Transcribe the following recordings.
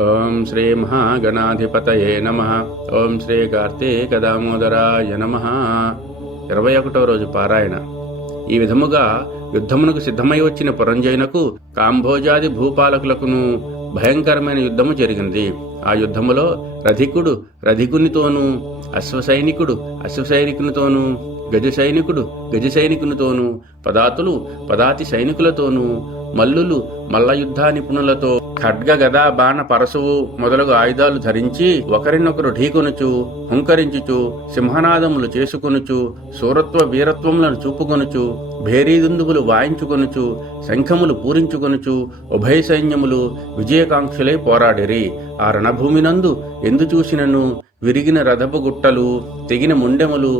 ఓం శ్రీ మహాగణాధిపతయే నమ. ఓం శ్రీ కార్తీక దామోదరాయ నమ. ఇరవై ఒకటో రోజు పారాయణ. ఈ విధముగా యుద్ధమునకు సిద్ధమై వచ్చిన పురంజయునకు కాంభోజాది భూపాలకులకును భయంకరమైన యుద్ధము జరిగింది. ఆ యుద్ధములో రధికుడు రధికునితోనూ అశ్వసైనికుడు అశ్వసైనికునితోనూ గజ సైనికుడు గజ సైనికునితోనూ పదాతులు పదాతి సైనికులతోనూ మల్లులు మల్లయుద్ధ నిపుణులతో ఖడ్గ గదా బాణ పరశువు మొదలగు ఆయుధాలు ధరించి ఒకరినొకరు ఢీకొనుచు హుంకరించుచు సింహనాదములు చేసుకొనుచు సూరత్వ వీరత్వములను చూపుకొనుచు భేరీదుందుగులు వాయించుకొనుచు శంఖములు పూరించుకొనుచు ఉభయ సైన్యములు విజయకాంక్షలై పోరాడిరి. ఆ రణభూమినందు ఎందు చూసినను విరిగిన రథపు గుట్టలు తెగిన ముండెములు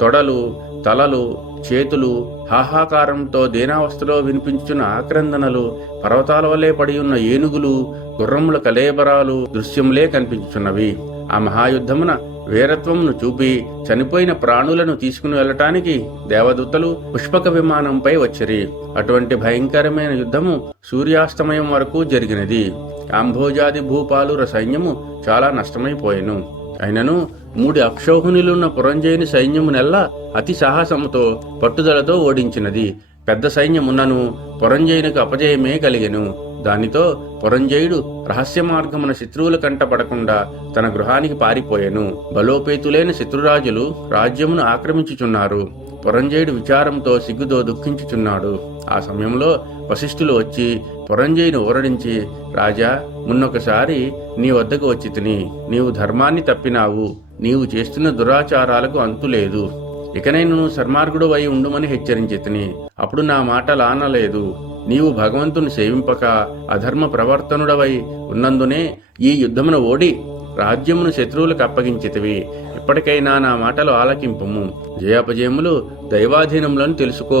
తొడలు తలలు చేతులు హాహాకారంతో దీనావస్థలో వినిపించుచున్న ఆక్రందనలు పర్వతాల వలె పడి ఉన్న ఏనుగులు గుర్రముల కలేబరాలు దృశ్యములే కనిపించుచున్నవి. ఆ మహాయుద్ధమున వీరత్వమును చూపి చనిపోయిన ప్రాణులను తీసుకుని వెళ్ళటానికి దేవదూతలు పుష్పక విమానంపై వచ్చిరి. అటువంటి భయంకరమైన యుద్ధము సూర్యాస్తమయం వరకు జరిగినది. కాంభోజాది భూపాలుర సైన్యము చాలా నష్టమైపోయెను. అయినను మూడు అక్షోహునిలున్న పురంజయుని సైన్యమునెల్లా అతి సాహసముతో పట్టుదలతో ఓడించినది. పెద్ద సైన్యమున్నను పురంజయునికి అపజయమే కలిగెను. దానితో పురంజయుడు రహస్య మార్గమున శత్రువుల కంటపడకుండా తన గృహానికి పారిపోయెను. బలోపేతులైన శత్రురాజులు రాజ్యమును ఆక్రమించుచున్నారు. పురంజయుడు విచారంతో సిగ్గుతో దుఃఖించుచున్నాడు. ఆ సమయంలో వశిష్ఠులు వచ్చి పురంజయుని ఊరడించి రాజా మున్నొకసారి నీ వద్దకు వచ్చి తిని నీవు ధర్మాన్ని తప్పినావు నీవు చేస్తున్న దురాచారాలకు అంతులేదు ఇకనైనా నువ్వు సన్మార్గుడు అయి ఉండుమని హెచ్చరించి తిని అప్పుడు నా మాట లానలేదు నీవు భగవంతుని సేవింపక అధర్మ ప్రవర్తనుడవై ఉన్నందునే ఈ యుద్ధమును ఓడి రాజ్యమును శత్రువులకు అప్పగించితివి ఇప్పటికైనా నా మాటలు ఆలకింపము. జయాపజయములు దైవాధీనములను తెలుసుకో.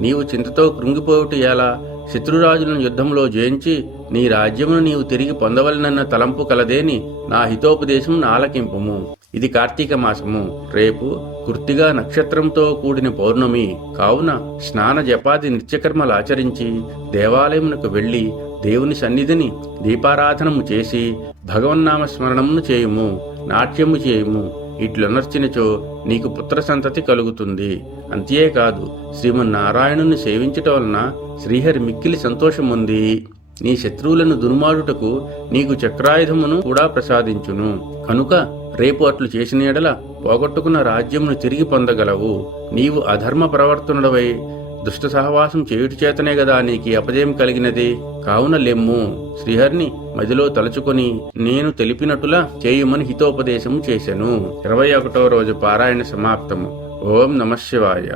నీవు చింతతో కృంగిపోవుట ఎలా? శత్రురాజులను యుద్ధంలో జయించి నీ రాజ్యమును నీవు తిరిగి పొందవలనన్న తలంపు కలదేని నా హితోపదేశం ఆలకింపుము ఇది కార్తీక మాసము. రేపు కుర్తిగా నక్షత్రంతో కూడిన పౌర్ణమి. కావున స్నాన జపాది నిత్యకర్మలు ఆచరించి దేవాలయమునకు వెళ్ళి దేవుని సన్నిధిని దీపారాధనము చేసి భగవన్నామ స్మరణమును చేయుము. నాట్యము చేయుము. ఇట్లునర్చినచో నీకు పుత్ర సంతతి కలుగుతుంది. అంతేకాదు శ్రీమన్నారాయణుని సేవించట వలన శ్రీహరి మిక్కిలి సంతోషముంది. నీ శత్రువులను దుర్మాడుటకు నీకు చక్రాయుధమును కూడా ప్రసాదించును. కనుక రేపు అట్లు చేసిన ఎడల పోగొట్టుకున్న రాజ్యమును తిరిగి పొందగలవు. నీవు అధర్మ ప్రవర్తనుడవై దుష్ట సహవాసం చేయుటి చేతనే గదా నీకు అపజయం కలిగినది. కావున లెమ్ము శ్రీహరిని మదిలో తలుచుకొని నేను తెలిపినట్టులా చేయుమని హితోపదేశము చేశాను ఇరవై ఒకటో రోజు పారాయణ సమాప్తము. ఓం నమ శివాయ.